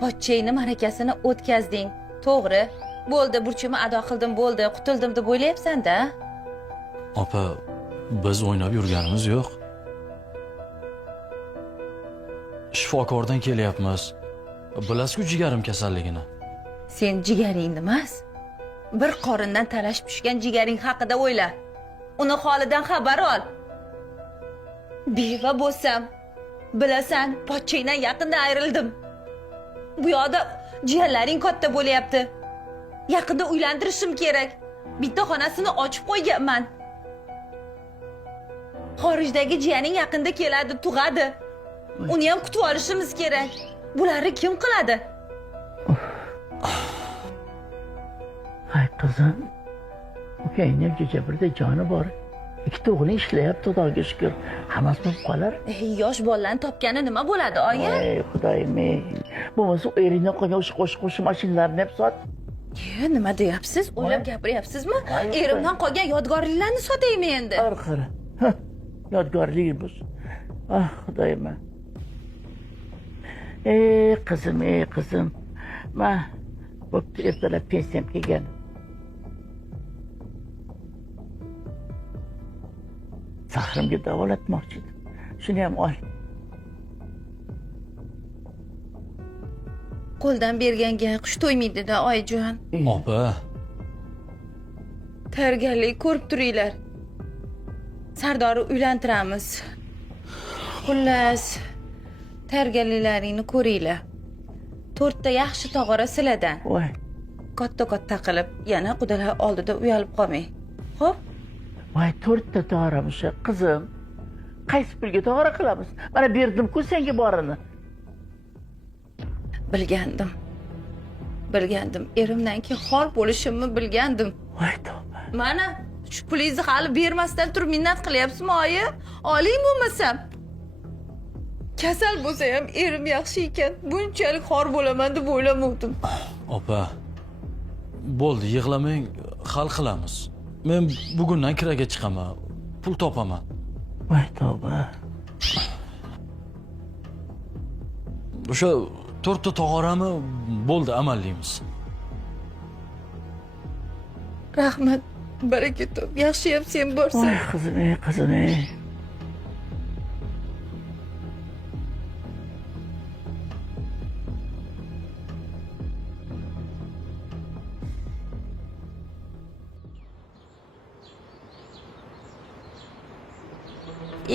pochchayni ma'rakasini o'tkazding. To'g'ri. Bo'ldi, burchimni ado qildim, bo'ldi, qutuldim deb o'ylayapsan-da. Opa, biz o'ynab yurganimiz yo'q. Shifokordan kelyapmiz. Bilasiz-ku jigarim kasalligini. Sen jigaringni emas, bir qorindan talashib tushgan jigaring haqida o'yla. Uni holidan xabar ol. Beva bo'lsam, bilasan, pochchaydan yaqinda ayrildim. Bu yoqda jiyanlaring katta bo'layapti. Yaqinda uylantirishim kerak. Bitta xonasini ochib qo'yganman. Xorijdagi jiyaning yaqinda keladi, tug'adi. Uni ham kutib olishimiz kerak. Bularni kim qiladi? Hay qizim, ukangning kecha birda joni bor. Ikkita o'g'li ishlayapti, Xudoga shukr. Hammasi bo'lib qolar. Yosh bolalarni topgani nima bo'ladi, oyi? Ey Xudoyim, bo'lmasa eringdan qolgan o'sha qo'shib mashinalarini ham sot. Nima deyapsiz? O'ylab gapiryapsizmi? Erimdan qolgan yodgorliklarni sotaymi endi? Qara. Yodgorlik bo'lsin. Ah, Xudoyim. Ey qizim. Ma, bo'pti, ertalab pensiyam kelgan. Zahrimga davolatmoqchi edim. Shuni ham ol. Qo'ldan berganga qush to'ymaydi-da, oyijon. Opa, Tayyorgarlik ko'rib turinglar. Sardorni uylantiramiz. Xullas, tayyorgarliklaringni ko'ringlar. 4 ta yaxshi tog'ora siladan. Voy, Katta qilib, yana qudalar oldida uyalib qolmang. Xo'p? voy 4 ta tog'oramish, qizim. Qaysi pulga tog'ora qilamiz? Mana berdim-ku senga borini. Bilgandim. Erimdan keyin xor bo'lishimni bilgandim. Voy tavba. Mana shu pulingizni hali bermasdan turib minnat qilyapsizmi, oyi? Oling bo'lmasam. Kasal bo'lsa ham erim yaxshi ekan. Bunchalik xor bo'laman deb o'ylamadim. opa. Bo'ldi, yig'lamang, hal qilamiz. Men bugundan kiraga chiqaman. Pul topaman. Voy tavba. O'sha 4 ta tog'orami bo'ldi, amallaymiz. Rahmat, baraka top. Yaxshiyam sen borsan. Voy qizim.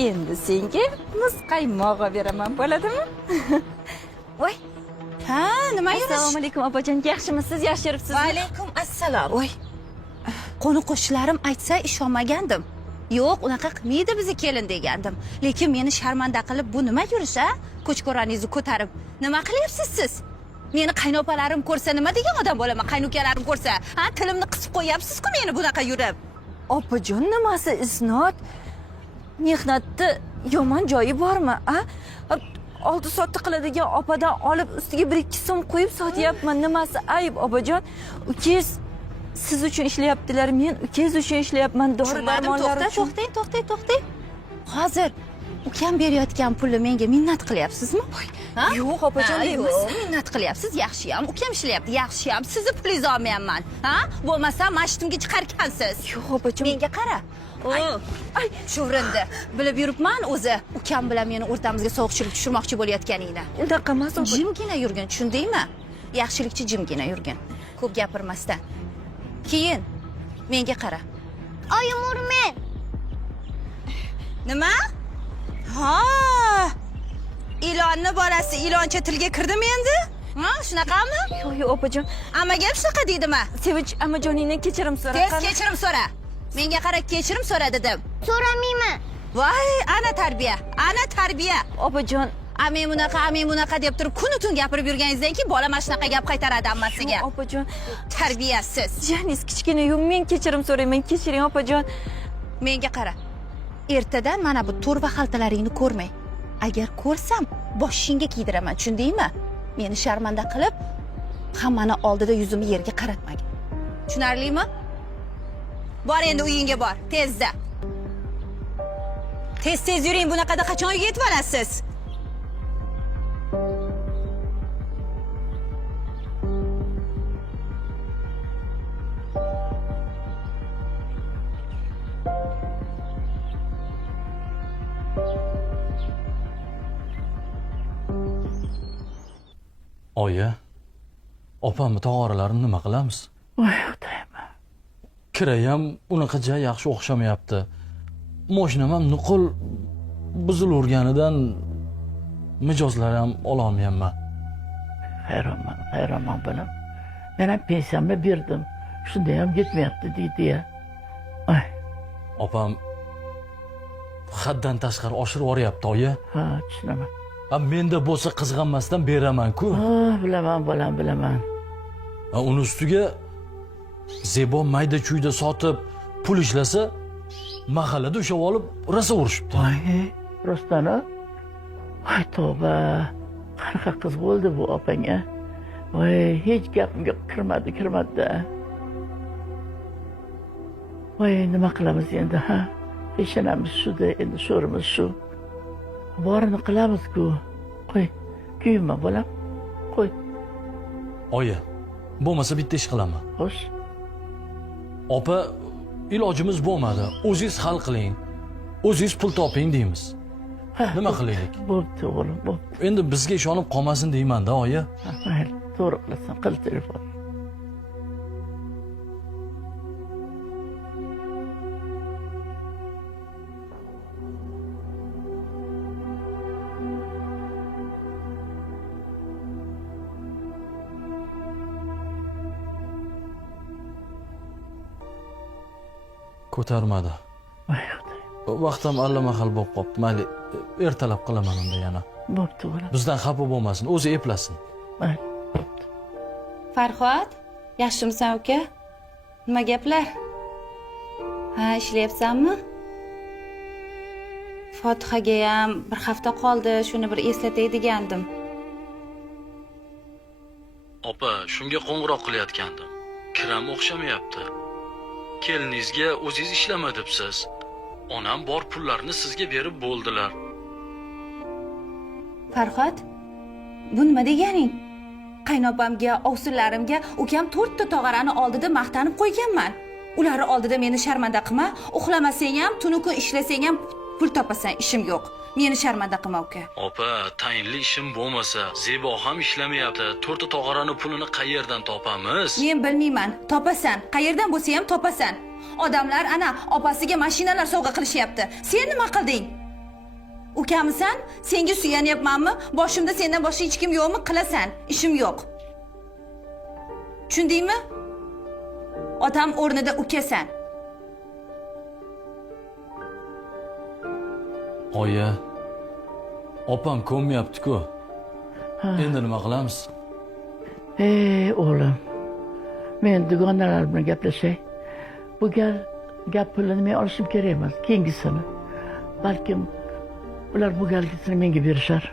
Endi senga muz qaymoq beraman, bo'ladimi? Voy. Ha, nima yurish? Assalomu alaykum opajon, yaxshimisiz? Yaxshi yuribsizmi? Va alaykum assalom. Voy. Qo'ni qo'shnilarim aytsa ishonmagandim. Yo'q, unaqa qilmaydi bizni kelin degandim. Lekin meni sharmanda qilib bu nima yurish, a? Ko'chko'raningizni ko'tarib nima qilyapsiz siz? Meni qaynopalarim ko'rsa nima degan odam bo'laman? Qaynukalarim ko'rsa, ha, tilimni qisib qo'yapsiz-ku meni bunaqa yurib. Opajon, nimasi isnot? Mehnatda yomon joyi bormi, a? Oldi sotdi qiladigan opadan olib ustiga 1-2 so'm qo'yib sotyapman. Nimasi ayb, opajon? Ukangiz siz uchun ishlayaptilar, men ukangiz uchun ishlayapman. Dori-darmonlar uchun. To'xtang. Hozir ukam berayotgan pulni menga minnat qilyapsizmi? Ha? Yo'q, opajon deymiz. Yo'q, minnat qilyapsiz. Yaxshiyam ukam ishlayapti. Yaxshiyam sizni pulingizni olmayapman. Ha? Bo'lmasa mashtumga chiqarkansiz. Yo'q, opajon. Menga qara. Ay, chuvrindi. Bilib yuribman o'zi. Ukam bilan meni o'rtamizga sovuqchilik tushirmoqchi bo'layotganingni. Unaqa emas, opajon. Jimgina yurgin, tushundingmi? Yaxshilikchi jimgina yurgin. Ko'p gapirmasdan. Keyin menga qara. Oyim urmen. Nima? Ha! Ilonni bolasi iloncha tilga kirdimi endi? Ha, shunaqami? Yo'q, opajon. Amaga ham shunaqa deydimi? Sevinch amajoningdan kechirim so'ra. Tez kechirim so'ra. Menga qara, kechirim so'ra dedim. So'ramayman. Voy, ana tarbiya. Opajon, Amen bunaqa deb turib kuni-tun gapirib yurganingizdan keyin bola mana shunaqa gap qaytaradi ammasiga. opajon. Tarbiyasiz. Janingiz kichkina-yu, men kechirim so'rayman. Kechiring, opajon. Menga qara. Ertadan mana bu to'rva xaltalaringni ko'rmay. Agar ko'rsam, boshingga kiydiraman, tushundingmi? Meni sharmanda qilib, hammani oldida yuzimni yerga qaratmagin. Tushunarlimi? Bor endi uyingga bor, tezda. Tez yuring, bunaqada qachon uyga yetib olasiz? Oyi, opamni tog'oralarini nima qilamiz? Voy Xudayim. Kirayam unaqa yaxshi o'xshamayapti. Mashinam ham nuqul buzilaverganidan mijozlar ham ololmayapman. Hayronman bilan. Men ham pensiyamni berdim. Shunda ham yetmayapti deydi-ya. Ay, Opam haddan tashqari oshirib yuboryapti, oyi. ha, tushunaman. Menda bo'lsa qizg'anmasdan beraman-ku. Ha, bilaman, bilaman. Uni ustiga Zebo mayda-chuyda sotib, pul ishlasa, mahallada ushlab olib rosa urishibdi. Voy, rostdan-a? Voy tavba. Qanaqa qiz bo'ldi bu opangga? Voy, hech gapimga kirmadi-da. Voy, nima qilamiz endi, ha? Peshonamiz shu-da, endi sho'rimiz shu. Borini qilamiz-ku. Qo'y, kuyinma bolam. Qo'y. Oyi, bo'lmasa bitta ish qilaman. Xo'sh. Opa, ilojimiz bo'lmadi. O'zingiz hal qiling. O'zingiz pul toping deymiz. Nima qilaylik? Bo'pti, o'g'lim, bo'pti. Endi bizga ishonib qolmasin deyman-da, oyi. Mayli, to'g'ri qilasan, qil telefon. Ko'tarmadi. Voy Xudoyim. Vaqtim allamahal bo'lib qopti. Mayli, ertalab qilaman unda yana. Bo'pti, o'g'lim. Bizdan xafa bo'lmasin, o'zi eplasin. Mayli, bo'pti. Farhod, yaxshimisan uka? Nima gaplar? Ha, ishlayapsanmi? Fotihaga ham bir hafta qoldi, shuni bir eslatay degandim. Opa, shunga qo'ng'iroq qilayotgandim. Kiram o'xshamayapti. Keliningizga o'zingiz ishlama debsiz. Onam bor pullarni sizga berib bo'ldilar. Farhod, bu nima deganing? Qaynopamga, ovsinlarimga ukam 4 ta tog'orani oldida maqtanib qo'yganman. Ular oldida meni sharmanda qilma, uxlamasang ham, tunu kun ishlasang ham pul topasan, ishim yo'q. Meni sharmanda qilma uka. Opa, tayinli ishim bo'lmasa, Zebo ham ishlamayapti. 4 ta tog'orani pulini qayerdan topamiz? Men bilmayman, topasan. Qayerdan bo'lsa ham topasan. Odamlar ana opasiga mashinalar sovg'a qilishyapti. Sen nima qilding? Ukamisan? Senga suyanyapmanmi? Boshimda sendan boshqa hech kim yo'qmi? Qilasan. Ishim yo'q. Tushundingmi? Otam o'rnida ukasan. Oyi, opam ko'nmayapti-ku. Endi nima qilamiz? Ey o'g'lim, men dugonalar bilan gaplashay. Bu gap pulini men olishim kerak emas, keyingisini. Balkim ular bu galgisini menga berishar.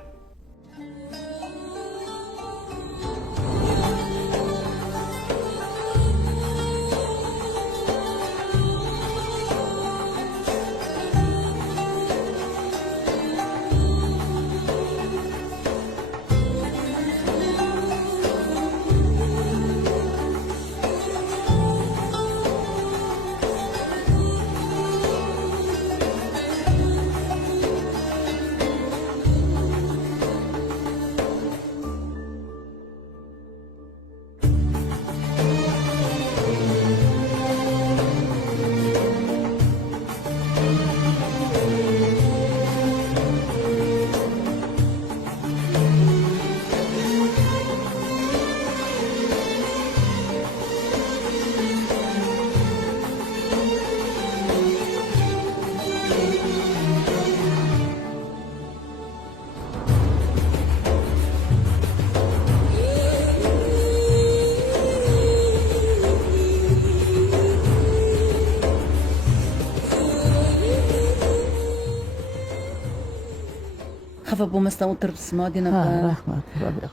Xafa bo'lmasdan o'tiribsizmi, Odina Ha, opa? rahmat, Robiya.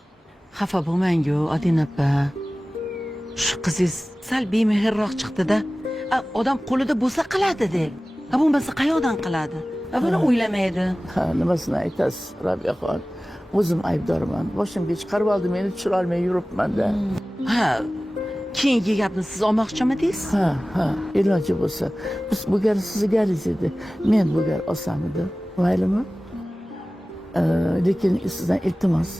Xafa bo'lmang-ku, Odina opa. Shu qizingiz sal bemehrroq chiqdi-da. Odam qo'lida bo'lsa qiladi deb. Bo'lmasa qayoqdan qiladi? Buni o'ylamaydi. Ha, nimasini aytasiz, Robiyaxon? O'zim aybdorman. Boshimga chiqarib oldim, meni tushira olmay yuribman-da. Ha, keyingi gapni siz olmoqchimidingiz? Ha, iloji bo'lsa. Biz bu gal sizni galingiz edi. Men bu gal olsam edi. Maylimi? Lekin sizdan iltimos,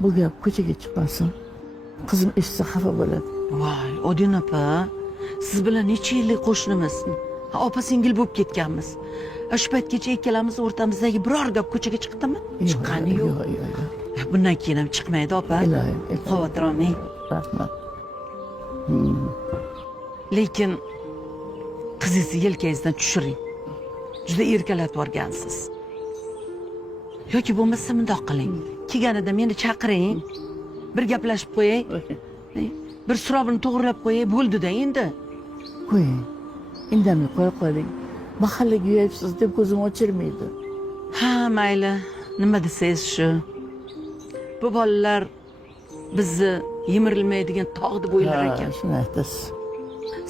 bu gap ko'chaga chiqmasin. Qizim eshitsa xafa bo'ladi. Voy, Odin opa, siz bilan necha yillik qo'shnimiz. Opa singil bo'lib ketganmiz. Shu paytgacha ikkalamiz o'rtamizdagi biror gap ko'chaga chiqdimi? Chiqqani yo'q. Bundan keyin ham chiqmaydi opa. Ilohim, Xavotir olmang. rahmat. Lekin qizingizni yelkangizdan tushiring. Juda erkalatib yuborgansiz. Yoki bo'lmasa bundoq qiling. Kelganida meni chaqiring. Bir gaplashib qo'yay. Bir surobini to'g'rilab qo'yay, bo'ldi-da endi. Qo'ying. Indamay qo'ya qoling. Mahallaga yuribsiz deb ko'zim ochirmaydi. Ha, mayli. Nima desangiz shu. Bu bolalar bizni yemirilmaydigan tog' deb o'ylar ekan. Shuni aytasiz.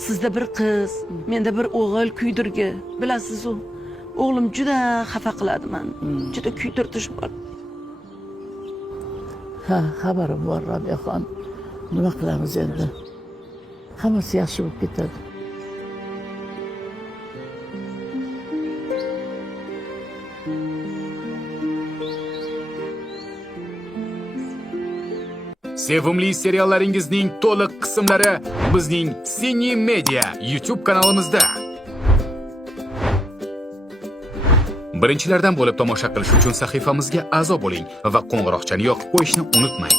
Sizda bir qiz, menda bir o'g'il kuydirgi. Bilasiz-ku, o'g'lim juda xafa qiladi meni. Juda kuydirtish bor. Ha, xabarim bor, Rabiyaxon. Nima qilamiz endi? Hammasi yaxshi bo'lib ketadi. Sevimli seriallaringizning to'liq qismlari bizning Sini Media YouTube kanalimizda. Birinchilardan bo'lib tomosha qilish uchun sahifamizga a'zo bo'ling va qo'ng'iroqchani yoqib qo'yishni unutmang.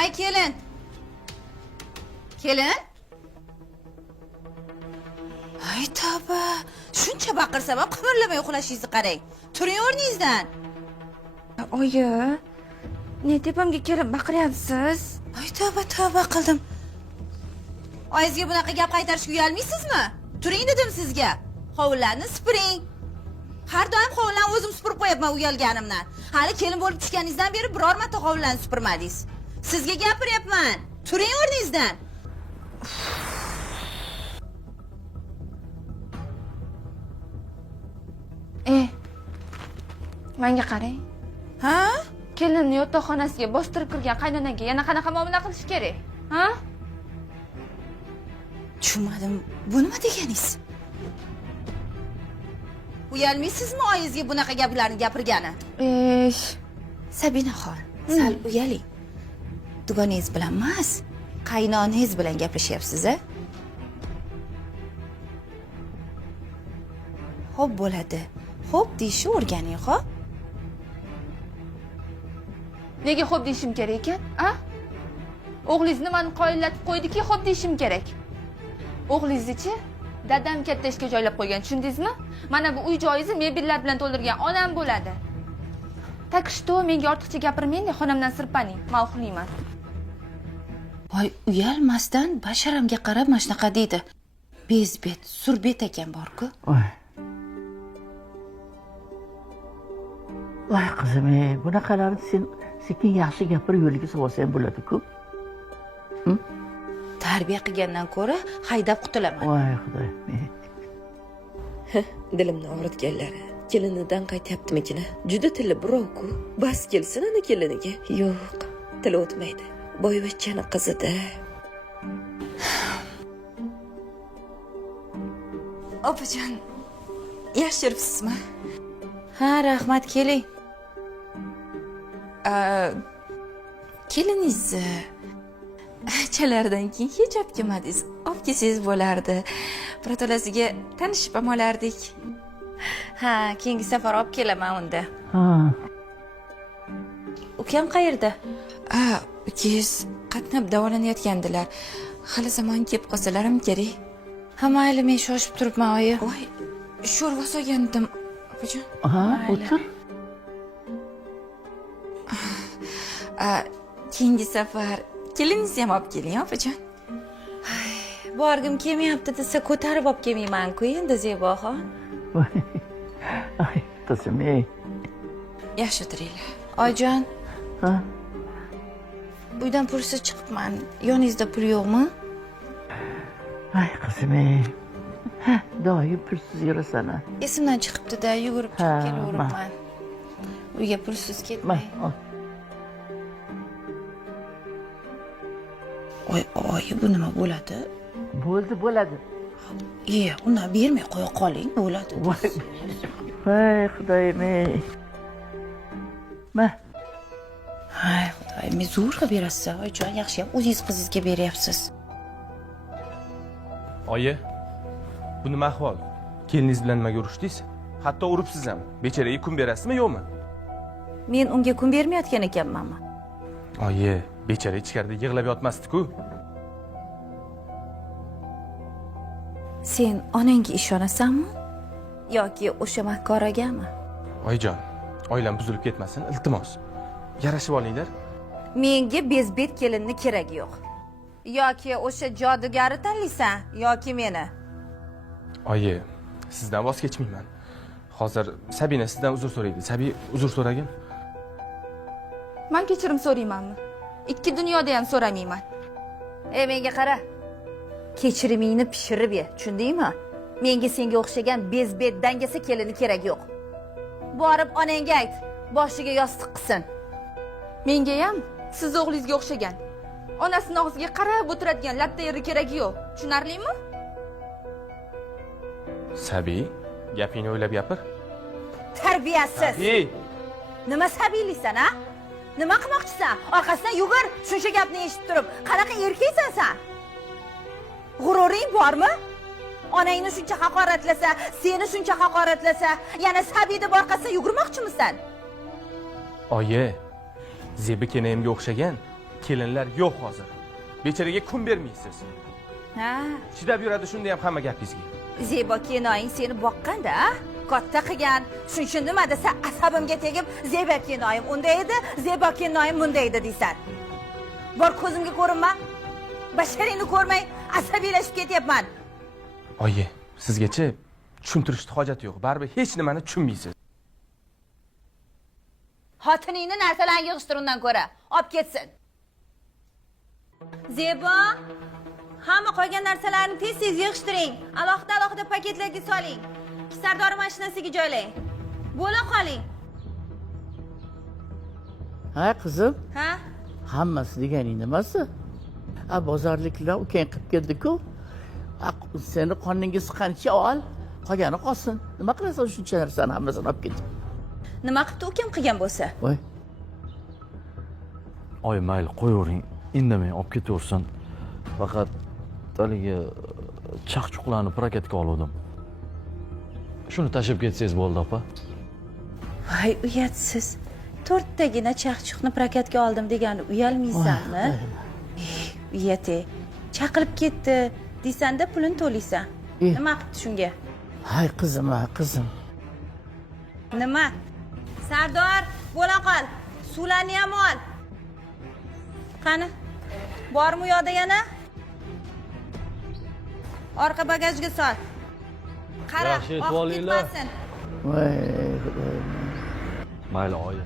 Ay kelin. Kelin? Ay tavba. Shuncha baqirsa ham qimirlamay uxlashingizni qarang. Turing o'rningizdan. Oyi, ne tepamga kelib baqiryapsiz? Ay tavba qildim. Oyingizga bunaqa gap qaytarishga uyalmaysizmi? Turing dedim sizga. Hovllarni sipiring. Har doim hovllarni o'zim supurib qo'yapman uyalganimdan. Hali kelin bo'lib tushganingizdan beri biror marta hovllarni supurmadingiz. Sizga gapiryapman. Turing o'rningizdan. Menga qarang. Ha? Kelinni yotoqxonasiga bostirib kirgan qaynonaga yana qanaqa muomala qilish kerak? Ha? Tushunmadim. Bu nima deganingiz? Uyalmaysizmi oyingizga bunaqa gaplarni gapirgani? Sabinaxon, sal uyaling. Dugoningiz bilan emas, qaynonangiz bilan gaplashyapsiz-a? Xo'p bo'ladi. Xo'p deyishni o'rganing, xo'p? Nega xo'p deyishim kerak ekan? A? O'g'lingiz nimani qoyillatib qo'ydiki, xo'p deyishim kerak. O'g'lingizni-chi? Dadam katta ishga joylab qo'ygan, tushundingizmi? Mana bu uy joyizni mebellar bilan to'ldirgan onam bo'ladi. Tak что, menga ortiqcha gapirmang-da, xonamdan sirpaning. Men uxlayman. Voy, uyalmasdan basharamga qarab mana shunaqa deydi. Bezbet, surbet ekan bor-ku. Voy qizim, bunaqalarni sen sekin yaxshi gapirib yo'liga solsang bo'ladi-ku. Tarbiya qilgandan ko'ra haydab qutulaman. Voy xudoy. Dilimni og'ritganlari. Kelinidan qaytyaptimikin? Juda tili birov-ku. Bas kelsin ana keliniga. Yo'q, tili o'tmaydi. Boyvachchani qizida. Opajon, yaxshi yuribsizmi? Ha, rahmat, keling. Keliniz chalardan keyin hijob kiymadingiz. Olib kelsangiz bo'lardi. Birato'lasiga tanishib ham olardik. Ha, keyingi safar olib kelaman unda. Ha. Ukam qayerda? Ukangiz qatnab davolanayotgandilar. Hali zamon kelib qolsalar ham kerak. Ha, mayli, men shoshib turibman, oyi. Voy, sho'rva solgandim. Opajon. Ha, o'tir. Keyingi safar keliningizni ham olib keling, opajon. Borgim kelmayapti desa ko'tarib olib kelmayman-ku endi Zeboxon. Ay, qizim, Yaxshi o'tiringlar. Oyjon. Ha? Uydan pulsiz chiqibman. Yoningizda pul yo'qmi? Ay qizim ey. Ha, doim pulsiz yurasan. Esimdan chiqibdi-da, yugurib Ha, chiqib kelaveribman. Uyga pulsiz Ma, ketmay. ol. Oyi, bu nima bo'ladi? Bo'ladi. Undan bermay qo'ya qoling, bo'ladi. Voy xudoyim ey. Ma, Hay, xudoyim, zo'rg'a berasiz, oyijon, yaxshiyam o'zingiz qizingizga beryapsiz. Oyi, bu nima ahvol? Keliningiz bilan nimaga urushdingiz? Hatto uribsiz ham. Bechoraga kun berasizmi, yo'qmi? Men unga kun bermayotgan ekanmanmi? Oyi, bechora ichkarida yig'lab yotmasdi-ku. Sen onangga ishonasanmi? Yoki o'sha makkoragami? Oyijon, oilam buzilib ketmasin, iltimos. Yarashib olinglar. Menga bezbet kelinni keragi yo'q. Yoki o'sha jodugarni tanlaysan, yoki meni. Oyi, sizdan voz kechmayman. Hozir Sabina sizdan uzr so'raydi. Sabi, uzr so'ragin. Men kechirim so'raymanmi? Ikki dunyoda ham so'ramayman. Menga qara. Kechirimingni pishirib ye, tushundingmi? Menga senga o'xshagan bezbet dangasa kelini kerak yo'q. Borib onangga ayt, boshiga yostiq qilsin. Menga ham siz o'g'lingizga o'xshagan. Onasining og'ziga qarab o'tiradigan latta eri keragi yo'q. Tushunarlimi? Sabi, gapingni o'ylab gapir. Tarbiyasiz. Ey, Nima sabiylisan, ha? Nima qilmoqchisan? Orqasidan yugur, shuncha gapni eshitib turib, qanaqa erkaksan sen? G'ururing bormi? Onangni shuncha haqoratlasa, seni shuncha haqoratlasa, yana Sabi deb orqasidan yugurmoqchimisan? oyi, Zebi kenayimga o'xshagan kelinlar yo'q hozir. Bechoraga kun bermaysiz. Ha, Chidab yuradi shunda ham hamma gapingizga. Zebo kenoying seni boqqanda, ha? Katta qilgan. Shuning nima desa asabimga tegib, Zebo kenoyim unday edi, Zebo kenoyim bunday edi deysan. Bor ko'zimga ko'rinma. Basharingni ko'rmay asabiylashib ketyapman. Oyi, sizgacha tushuntirishni hojati yo'q. Baribir hech nimani tushunmaysiz. Xotiningni narsalarni yig'ishtir undan ko'ra, olib ketsin. Zebo, hamma qolgan narsalarni tez-tez yig'ishtiring. Alohida paketlarga soling. Sardor mashinasiga joylang. Bo'la qoling. ha qizim, Ha? hammasi deganing nimasi? Bozorliklar ukang qilib keldi-ku. Seni qoninga siqqancha ol, qolgani qolsin. Nima qilasan shuncha narsani hammasini olib ketib? Nima qildi ukam qilgan bo'lsa? Voy, Oy, mayli, qo'yavering. Indamay olib ketaversin. Faqat haligi chaqchuqlarni prokatga oldim. Shuni tashib ketsangiz bo'ldi, opa. Voy, uyatsiz. 4 tagina chaqchuqni prokatga oldim degani uyalmaysanmi? Uyati. Chaqilib ketdi, deysanda pulini to'laysan. Nima qildi shunga? hay qizim, ha qizim. Nima? Sardor, bo'la qol. Suvlarni ham ol. Qani? Bormi u yoqda yana? Orqa bagajga sol. Qara, Yaxshi, yetib olinglar. Voy xudoyim. Mayli, oyi.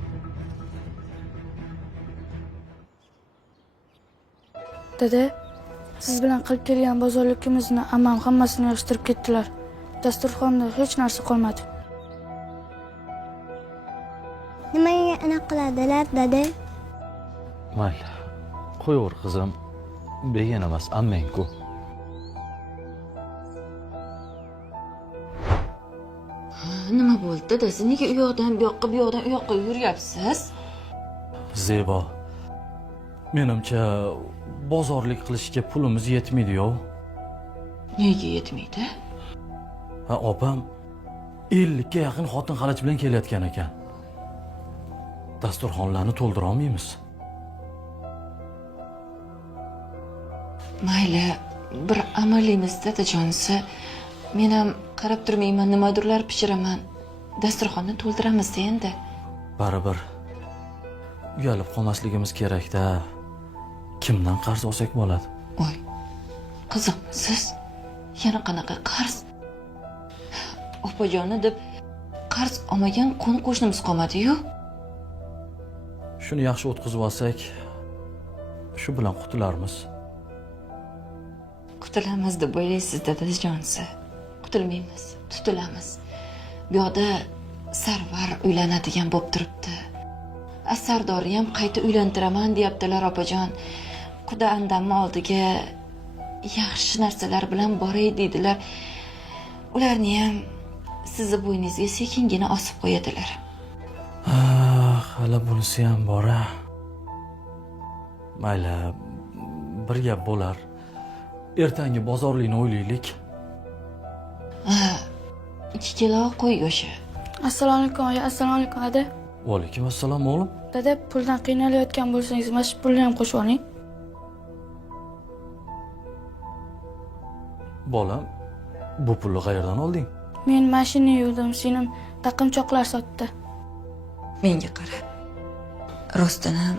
Dada, siz bilan qilib kelgan bozorligimizni ammam hammasini yig'ishtirib ketdilar. Dasturxonda hech narsa qolmadi. Nimaga anaqa qiladilar, dada? Mayli. Qo'yaver qizim. Begona emas, ammang-ku. Nima bo'ldi dadasi? Nega u yoqdan bu yoqqa, bu yoqdan u yoqqa yuryapsiz? Zebo. Menimcha bozorlik qilishga pulimiz yetmaydi-yu. Nega yetmaydi? Ha, opam 50 ga yaqin xotin xalaj bilan kelayotgan ekan. Dasturxonlarni to'ldira olmaymiz. Mayli, bir amalimiz dadajonisi. Men ham qarab turmayman, nimadirlar pishiraman. Dasturxonni to'ldiramiz endi. Baribir uyalib qolmasligimiz kerak-da. Kimdan qarz olsak bo'ladi? Voy, qizim, siz yana qanaqa qarz? Opajoni deb qarz olmagan qo'ni qo'shnimiz qolmadi-yu. Shuni yaxshi o'tkazib olsak, shu bilan qutularmiz. Qutulamiz deb o'ylaysiz dadajonsi. Qutulmaymiz, tutilamiz. Bu yoqda Sarvar uylanadigan bo'lib turibdi. Sardorni ham qayta uylantiraman deyaptilar opajon. Quda andamni oldiga yaxshi narsalar bilan boray deydilar. Ularni ham sizni bo'yningizga sekingina osib qo'yadilar. Hali bunisi ham bor-a. Mayli, bir gap bo'lar. Ertangi bozorlikni o'ylaylik. 2 kilo qo'y go'shti. Assalomu alaykum oyi, assalomu alaykum ada. Va alaykum assalom o'g'lim. Dada, puldan qiynalayotgan bo'lsangiz, mana shu pulni ham qo'shib oling. Bolam, bu pulni qayerdan olding? Men mashina yuvdim, singlim taqimchoqlar sotdi. Menga qara. Rostdan ham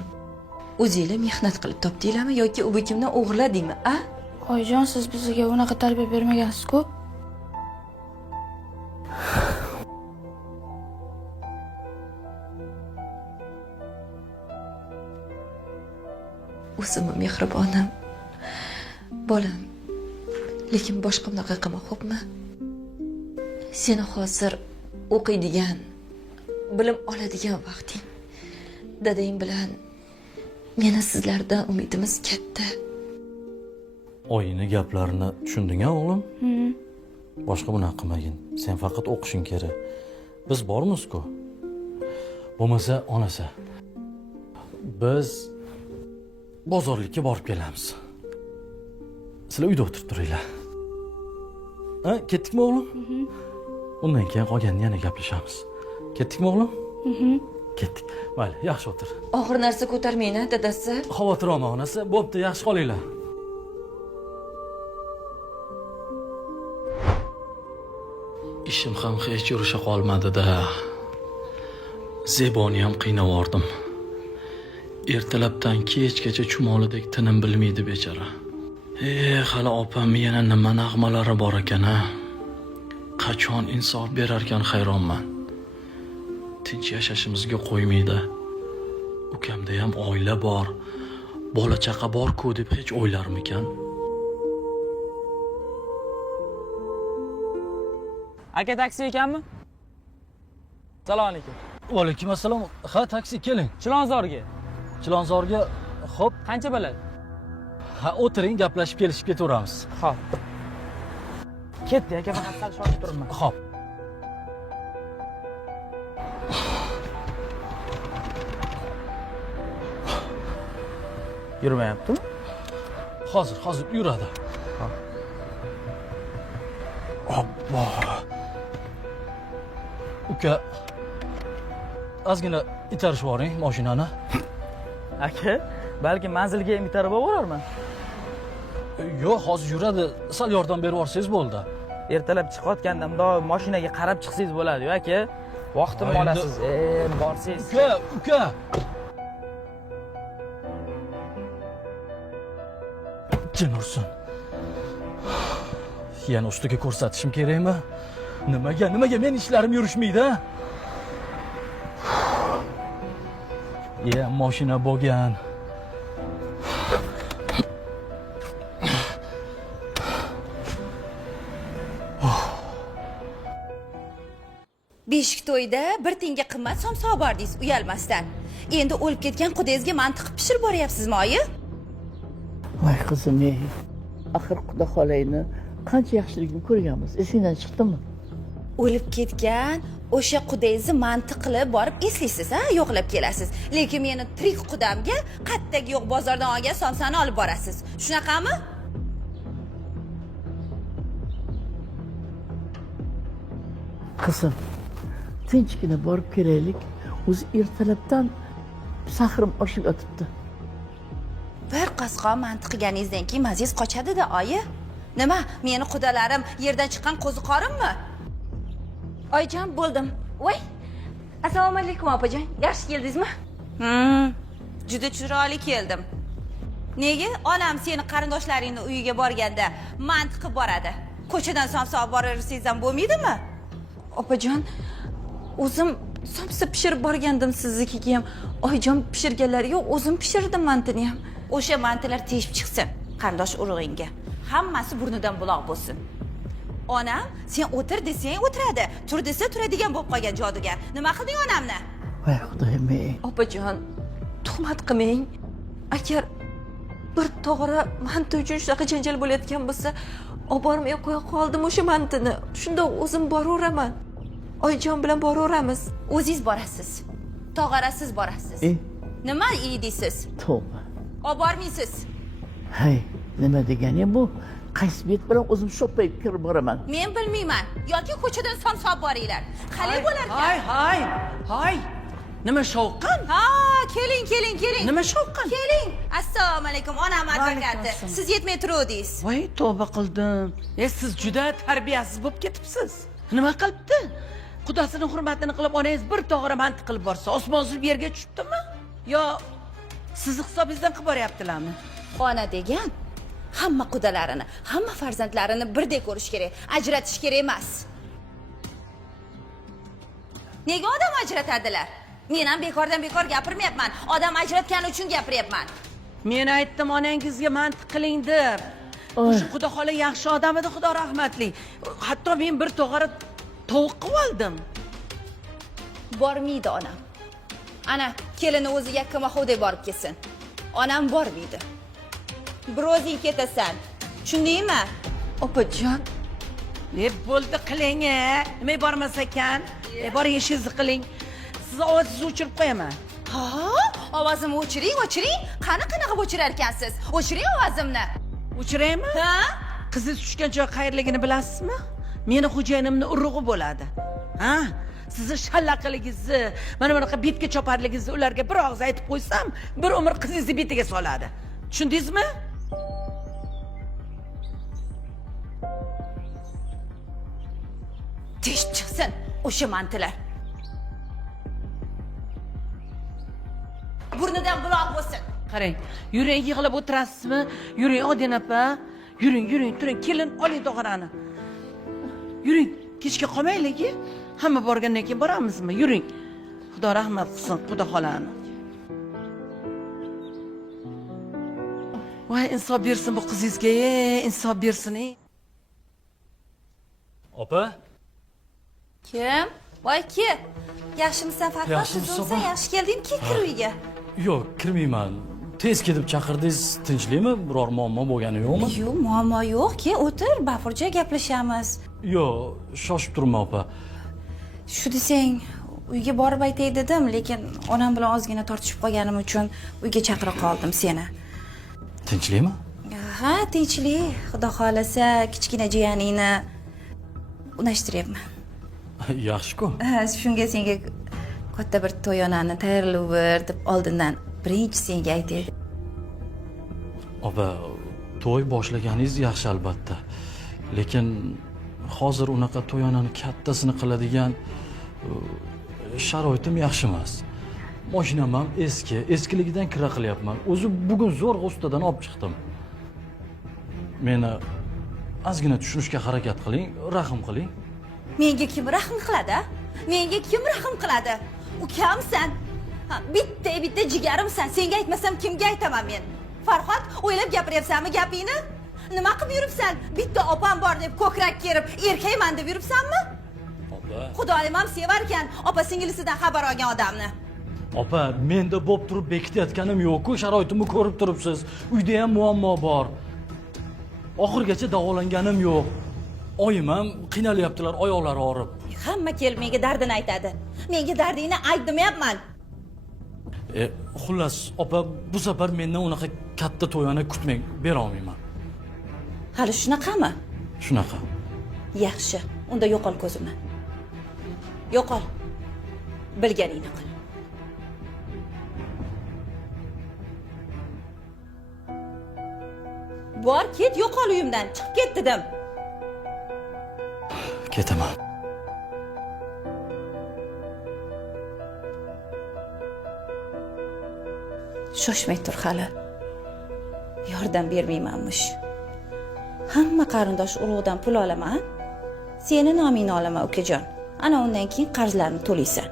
o'zingizlar mehnat qilib topdinglarmi yoki u bekimdan o'g'irladingmi, a? Oyijon, siz bizga unaqa tarbiya bermagansiz-ku. O'zimni mehribonim. Bolam. Lekin boshqa bunaqa qilma, xo'pmi? Seni hozir o'qiydigan, bilim oladigan vaqting. Dadang bilan meni sizlardan umidimiz katta. Oyini gaplarini tushunding-a o'g'lim? Boshqa bunaqa qilmagin. Sen faqat o'qishing kerak. Biz bormiz-ku. Bo'lmasa onasi. Biz bozorlikka borib kelamiz. Sizlar uyda o'tirib turinglar. Ha, ketdikmi o'g'lim? Undan keyin qolganini yana gaplashamiz. Ketdikmi o'g'lim? Ketdik. Mayli, yaxshi o'tir. Og'ir narsa ko'tarmayna, dadasi. Xavotir olma onasi. Bo'pti, yaxshi qolinglar. Ishim ham hech yurisha qolmadi-da. Zeboni ham qiynab yubordim. Ertalabdan kechgacha chumolidek tinim bilmaydi bechora. Hali opam yana nima nag'malari bor ekan-a. Qachon insof berar ekan hayronman. Tinch yashashimizga qo'ymaydi. Ukamda ham oila bor, bola chaqa bor-ku deb hech o'ylarmikan? Aka, taksi ekanmi? Assalomu alaykum. Va alaykum assalom. Ha, taksi keling. Chilonzorga. Chilonzorga, xo'p. Qancha bo'ladi? Ha, o'tiring, gaplashib kelishib ketaveramiz. Xo'p. Ketdi, aka, faqat sal shoshib turibman. Xo'p. Yurmayaptimi? Hozir yuradi. Obbo. Uka, ozgina itarishib yuboring mashinani. Aka, balki manzilga ham itarib borarman. Yo'q, hozir yuradi. Sal yordam berib yorsangiz bo'ldi. Ertalab chiqayotganda mundoq mashinaga qarab chiqsangiz bo'ladi-ku, aka. Vaqtimni olasiz. Borsangiz. Uka. Jin ursin. Yana ustiga ko'rsatishim kerakmi? Nimaga men ishlarim yurishmaydi? Mashina bo'lgan. Beshik to'yda bir tenga qimmat somsa olib bordingiz uyalmasdan. Endi o'lib ketgan qudangizga mantiq pishirib boryapsizmi, oyi? Voy qizim, axir Xudo xolayni qancha yaxshiligini ko'rganmiz. Esingdan chiqdimi? O'lib ketgan o'sha qudangizni mantiq qilib borib eslaysiz, ha, yo'qlab kelasiz. Lekin meni tirik qudamga qattagi yo'q bozordan olgan somsani olib borasiz. Shunaqami? Qizim, tinchgina borib kelaylik. O'zi ertalabdan sahrim oshib yotibdi. Bir qosqon mantiq qilganingizdan keyin maziz qochadi-da, oyi. Nima, meni qudalarim yerdan chiqqan qo'ziqorimmi? Oyijon, bo'ldim. Voy. Assalomu alaykum opajon. Yaxshi keldingizmi? Juda chiroyli keldim. Nega onam seni qarindoshlaringning uyiga borganda mantiqi boradi? Ko'chadan somsa olib borarsangiz ham bo'lmaydimi? Opajon, o'zim somsa pishirib borgandim siznikiga ham. Oyijon pishirganlariga o'zim pishirdim mantini ham. O'sha mantilar teshib chiqsin qarindosh urug'ingga. hammasi burnidan buloq bo'lsin. Onam sen o'tir desang o'tiradi, tur desa turadigan bo'lib qolgan jodugar. Nima qilding onamni? voy xudoyim ey. Opajon, tuhmat qilmang. Agar bir tog'ora manti uchun shunaqa janjal bo'layotgan bo'lsa, olib bormay qo'ya qoldim o'sha mantini. Shundoq o'zim boraveraman. Oyijon bilan boraveramiz. O'zingiz borasiz. Tog'arasiz borasiz. Nima deysiz? Tavba. Olib bormaysiz. Hay, nima degani bu? Qaysi bet bilan o'zim shoppayib kirib boraman? Men bilmayman. Yoki ko'chadan son solib boringlar. Qalay bo'larkan? Hay. Nima shovqin? Ha, keling. Nima shovqin? Keling. Assalomu alaykum, onam advokati. Siz yetmay turuvdingiz. Voy, tavba qildim. Siz juda tarbiyasiz bo'lib ketibsiz. Nima qilibdi? Qudasining hurmatini qilib onangiz bir tog'ora mantiq qilib borsa, osmon uzib yerga tushibdimi? Yo sizni hisobingizdan qilib boryaptilarmi? Ona degan hamma qudalarini, hamma farzandlarini birdek ko'rish kerak, ajratish kerak emas. Nega odam ajratadilar? Men ham bekordan bekor gapirmayapman. Odam ajratgani uchun gapiryapman. Men aytdim onangizga mantiq qiling deb. O'sha Xudo xola yaxshi odam edi, Xudo rahmatli. Hatto men bir tog'ora tovuq qilib oldim. Bormaydi onam. Ana, kelini o'zi yakkama-hovdek borib kelsin. Onam bormaydi. Bir o'zing ketasan. Tushundingmi? Opajon, Bo'ldi qiling, nima bormas ekan? Boring ishingizni qiling. Siz ovozingizni o'chirib qo'yaman. Ha, ovozimni o'chiring. Qanaqa qilib o'chirar ekansiz? O'chiring ovozimni. O'chiraymi? Ha? Qizingiz tushgan joy qayerligini bilasizmi? Meni xo'jayinimning urug'i bo'ladi. Ha? Sizni shallaqiligingizni, mana bunaqa betga choparligingizni ularga bir og'iz aytib qo'ysam, bir umr qizingizni betiga soladi. Tushundingizmi? Tez chiqsin o'sha mantilar. Burnidan buloq bo'lsin. Qarang, yuring yig'ilib o'tirasizmi? Yuring Odin opa. Yuring, turing, kelin oling tog'orani. Yuring, kechga qolmaylik. Hamma borgandan keyin boramizmi? Yuring. Xudo rahmat qilsin, Xudo xolani. Voy, insof bersin bu qizingizga, insof bersin. Opa, Kim? Voy kim? Yaxshimisan Farhod? Yaxshimisan? Yaxshi kelding, kir uyga. yo'q, kirmayman. Tez kelib chaqirdingiz, tinchlikmi? Biror muammo bo'lgani yo'qmi? Yo'q, muammo yo'q-ki, o'tir, bafurja gaplashamiz. Yo'q, shoshib turma opa. Shu desang, uyga borib aytay dedim, lekin onam bilan ozgina tortishib qolganim uchun uyga chaqira qoldim seni. Tinchlikmi? Ha, tinchlik. Xudo xolasa, kichkina jiyaningni unashtiryapman. Yaxshi-ku. Shunga senga katta bir to'yonani tayyorlab ber deb oldindan birinchi senga aytay. Opa, to'y boshlaganingiz yaxshi albatta. Lekin hozir unaqa to'yonani kattasini qiladigan sharoitim yaxshi emas. Mashinam ham eskiligidan kira qilyapman. O'zi bugun zo'rg'a ustadan olib chiqdim. Meni ozgina tushunishga harakat qiling, rahm qiling. Menga kim rahm qiladi? Menga kim rahm qiladi? Ukamsan. Bitta jigarimsan. Senga aytmasam kimga aytaman men? Farhod, o'ylab gapiryapsanmi gapingni? Nima qilib yuribsan? Bitta opam bor deb ko'krak kerib, erkakman deb yuribsanmi? Opa. Xudoyim ham sevar ekan opa singilisidan xabar olgan odamni. Opa, menda bo'p turib bekitayotganim yo'q-ku, sharoitimni ko'rib turibsiz. Uyda ham muammo bor. Oxirgacha davolanganim yo'q. Oyim ham qiynalyaptilar, oyoqlari og'rib. Hamma kelib menga dardini aytadi. Menga dardingni ayt demayapman. Xullas, opa, bu safar mendan unaqa katta to'yona kutmang, bera olmayman. Hali shunaqami? Shunaqa. Yaxshi, unda yo'qol ko'zimdan. Yo'qol. Bilganingni qil. Bor, ket, yo'qol uyimdan. Chiqib ket dedim. Ketaman. Shoshmay tur hali. Yordam bermaymanmish. Hamma qarindosh urug'dan pul olaman. Seni nomingni olaman, ukajon. Ana undan keyin qarzlarni to'laysan.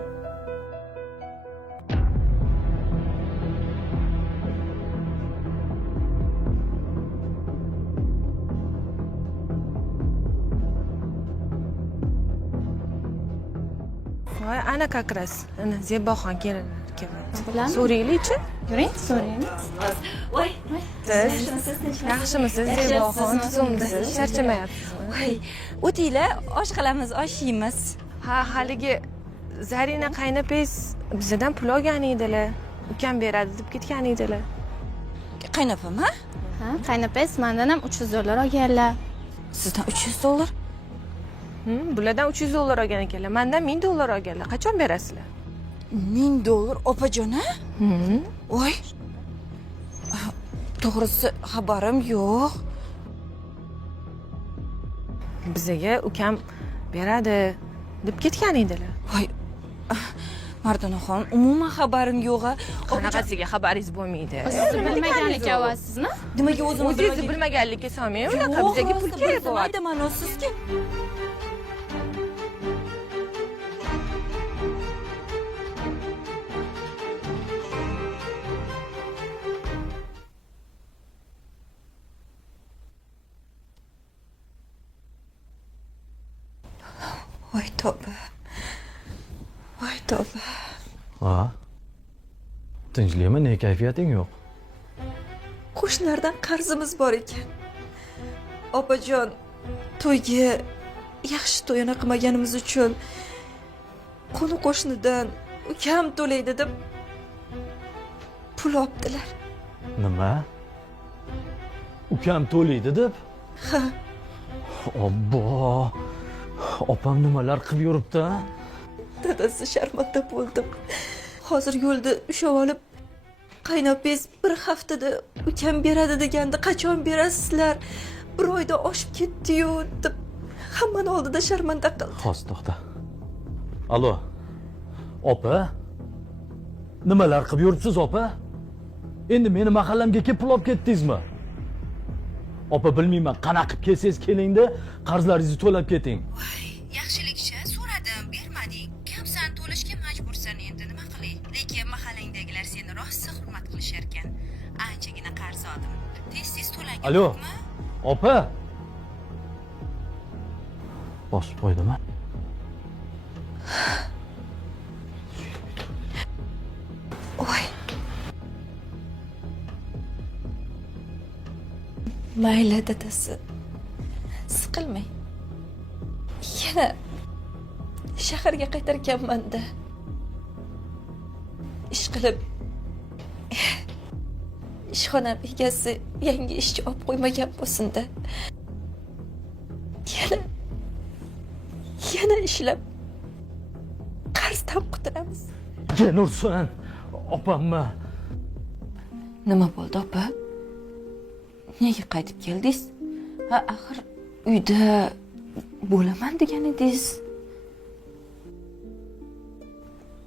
voy ana как раз ana Zeboxon kelinlar kelyapti Bilaman. so'raylikchi Yuring, so'raymiz. siz yaxshimisiz Zeboxon tuzumdisiz charchamayapsizmi voy o'tinglar osh qilamiz osh yeymiz ha haligi Zarina qaynapangiz bizdan pul olgan edilar ukam beradi deb ketgan edilar qaynopam ha Ha, qaynapangiz mendan ham $300 olganlar. sizdan $300 bulardan $300 olgan ekanlar mandan $1000 olganlar qachon berasizlar $1000 opajon a voy to'g'risi xabarim yo'q bizaga ukam beradi deb ketgan edilar voy mardonaxon umuman xabarim yo'q a qanaqasiga xabaringiz bo'lmaydi Siz bilmaganlik avvalsizmi? nimaga o'zingizni bilmaganlikka solmang unaqa bizaga pul kerak bo'lyapti aytaman sizga voy tavba voy tavba Ha? Tinchlikmi, ne kayfiyating yo'q? qo'shnilardan qarzimiz bor ekan opajon to'yga yaxshi to'yini qilmaganimiz uchun qo'ni qo'shnidan ukam to'laydi deb pul olibdilar Nima? Ukam to'laydi deb? ha Obbo. Opam nimalar qilib yuribdi? dadasi sharmanda bo'ldim hozir yo'lda ushlab olib qaynopangiz bir haftada ukam beradi deganda qachon berasizlar bir oyda oshib ketdi-yu deb hammani oldida sharmanda qildi Hozir to'xta. Alo. Opa? Nimalar qilib yuribsiz, opa? Endi meni mahallamga kelib pul olib ketdingizmi? Opa, bilmayman, qanaqa qilib kelsangiz kelingda, qarzlaringizni to'lab keting. yaxshilikcha so'radim bermading kamsan to'lashga majbursan endi nima qilay lekin mahallangdagilar seni rosa hurmat qilishar ekan anchagina qarz oldim tez to'langan Alo. Opa. Bosib qo'ydimi? voy mayli dadasi siqilmang yana shaharga qaytarkanman-da ish qilib ishxonam egasi yangi ishchi olib qo'ymagan bo'lsin-da yana ishlab qarzdan qutulamiz Nursan, opammi? Nima bo'ldi, opa? Nega qaytib keldingiz? Ha, axir uyda bo'laman degan edingiz.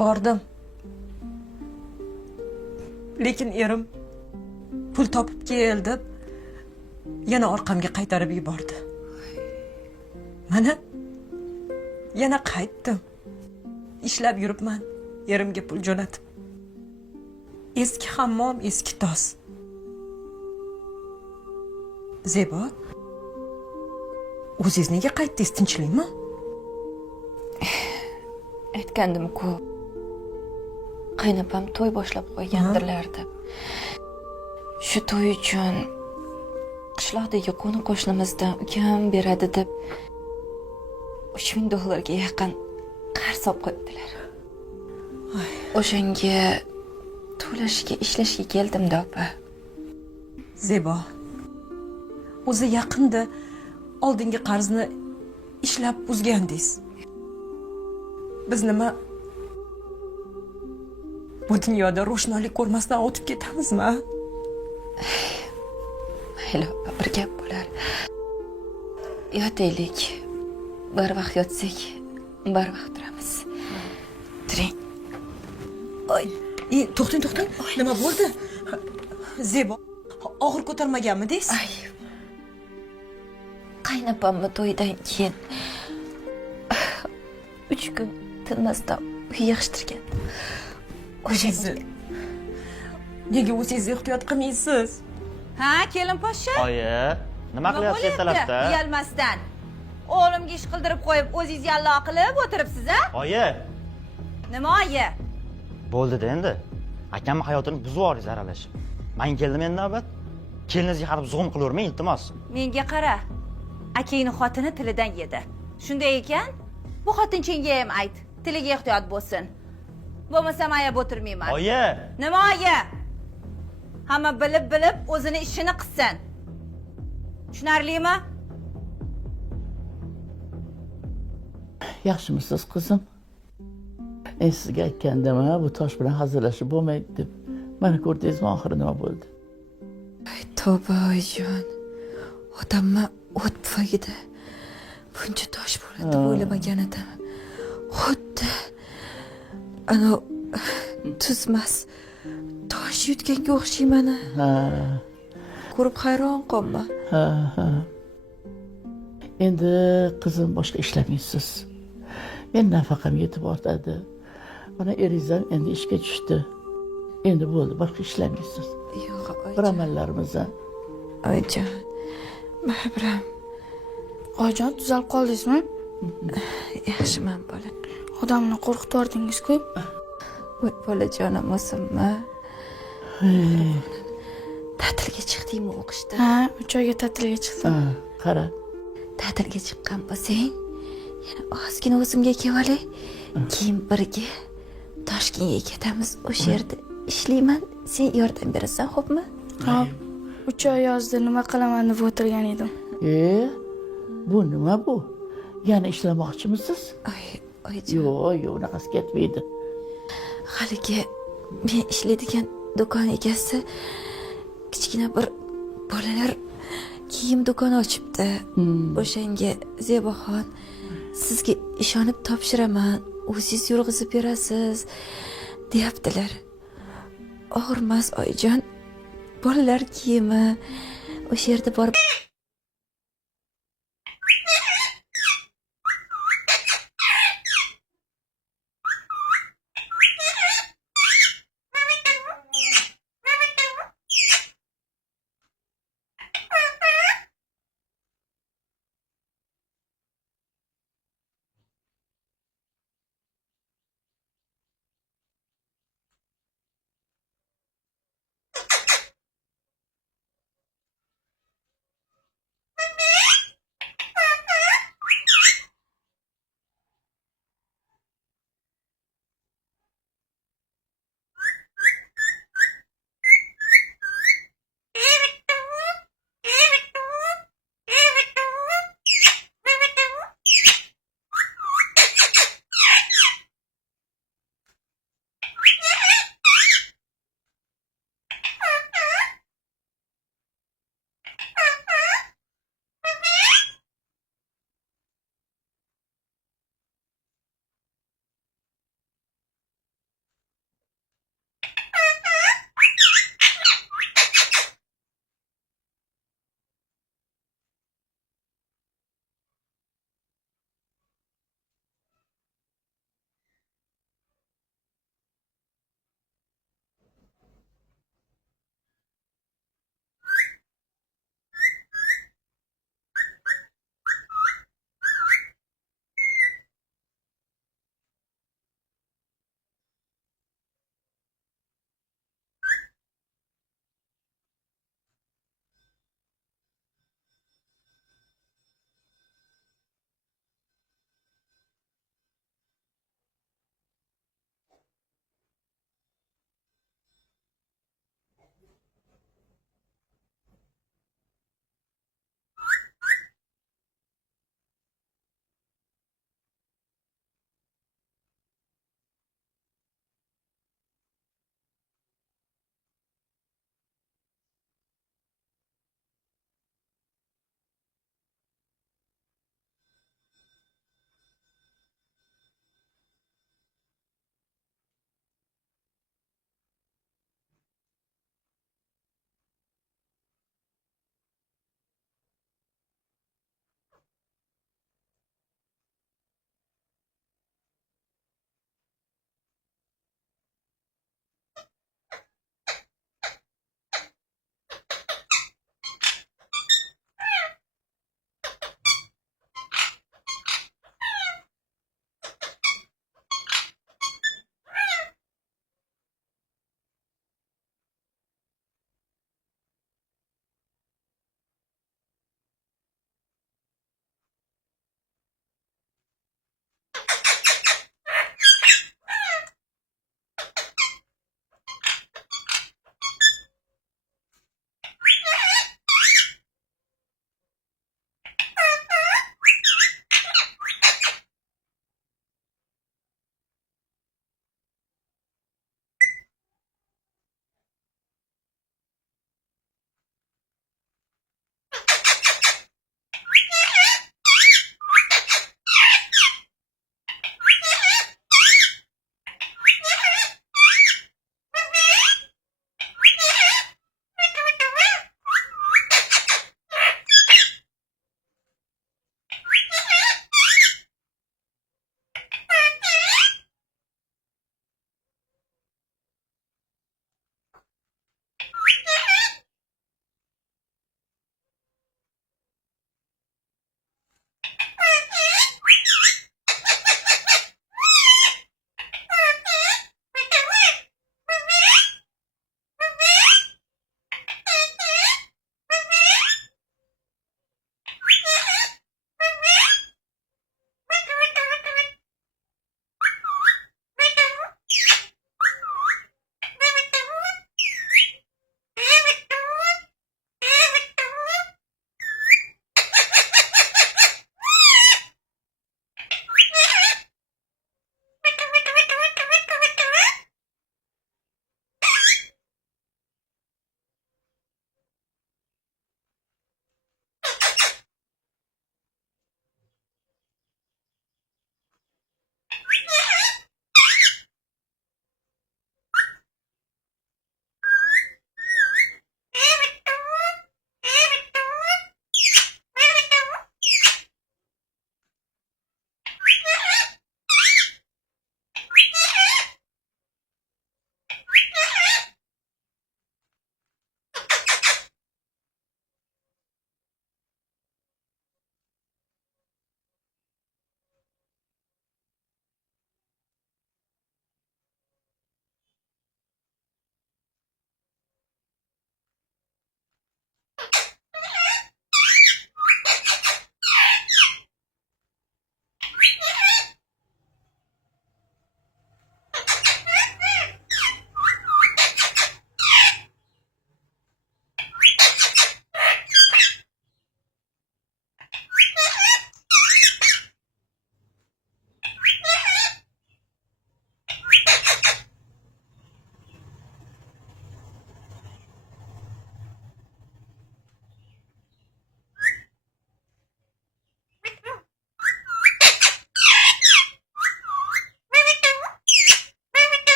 bordim lekin erim pul topib kel deb yana orqamga qaytarib yubordi mana yana qaytdim ishlab yuribman erimga pul jo'natib eski hammom eski tos Zebo o'zingiz nega qaytdingiz tinchlikmi Aytgandim-ku. Qaynopam to'y boshlab qo'ygandirlar deb. Shu to'y uchun qishloqdagi qo'ni qo'shnimizdan ukam beradi deb $3000 ga yaqin qarz olib qo'yibdilar. O'shanga to'lashga ishlashga keldim-da, opa. Zebo o'zi yaqinda oldingi qarzni ishlab uzgandingiz biz nima bu dunyoda ro'shnolik ko'rmasdan o'tib ketamizmi Mayli, opa, bir gap bo'lar. Yotaylik. Bir vaqt yotsak, bir vaqt turamiz. Turing. Oy, to'xting nima bo'ldi Zebo og'ir ko'tarmaganmidingiz Ay. Qaynopamni to'ydan keyin 3 kun tinmasdan uy yig'ishtirgan. o'zingizni nega o'zingiz ehtiyot qilmaysiz Ha, kelin poshsha? Oyi, nima qilyapsiz ertalabda? Uyalmasdan. O'g'limga ish qildirib qo'yib, o'zingiz yallo qilib o'tiribsiz-a? Oyi, Nima oyi? Bo'ldi-da endi. Akamning hayotini buzib yuborsiz aralashib. Men keldim endi navbat. Keliningizga qarab zug'um qilavermang, iltimos. Menga qara. Akangning xotini tilidan yedi. Shunday ekan, bu xotinchenga ham ayt. Tiliga ehtiyot bo'lsin. Bo'lmasam ayab o'tirmayman. Oyi! Nima oyi? Hamma bilib o'zini ishini qilsin. Tushunarlimi? Yaxshimisiz qizim? Sizga aytgandim, bu tosh bilan hazillashib bo'lmaydi deb. Mana ko'rdingizmi oxiri nima bo'ldi? Tavba oyijon. Odamma o't pufagida buncha tosh bo'ladi deb o'ylamagan edim. Xuddi ana tuzmas tosh yutganga o'xshayman. Ko'rib hayron qolma. Ha. Endi qizim boshqa ishlamaysiz. Men nafaqam yetib ortadi. Mana erizam endi ishga tushdi. Endi bo'ldi, boshqa ishlamaysiz. Yo'q, oyijon. Bir amallarimizdan. Oyijon. Baribram. oyijon tuzalib qoldingizmi? Yaxshiman bola. Odamni qo'rqitib yubordingiz-ku. Voy bolajonim o'zimmi? Ta'tilga chiqdingmi o'qishdan? Ha, 3 oyga ta'tilga chiqdim. Qara. Ta'tilga chiqqan bo'lsang, yana ozgina o'zimga kelvali. Keyin birga Toshkentga ketamiz. O'sha yerda ishlayman. Sen yordam berasan, xo'pmi? Hop. 3 oy yozda nima qilaman deb o'tirgan edim. Bu nima bu? Yana ishlamoqchimisiz? Oyijon. Yo'q, unaqasi ketmaydi. Haligi men ishlaydigan do'kon egasi kichkina bir bolalar kiyim do'koni ochibdi. O'shanga Zeboxon sizga ishonib topshiraman, o'zingiz yurg'izib berasiz, deyaptilar. Og'irmas oyijon. Bolalar kiyimi o'sha yerda borib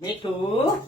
Metu.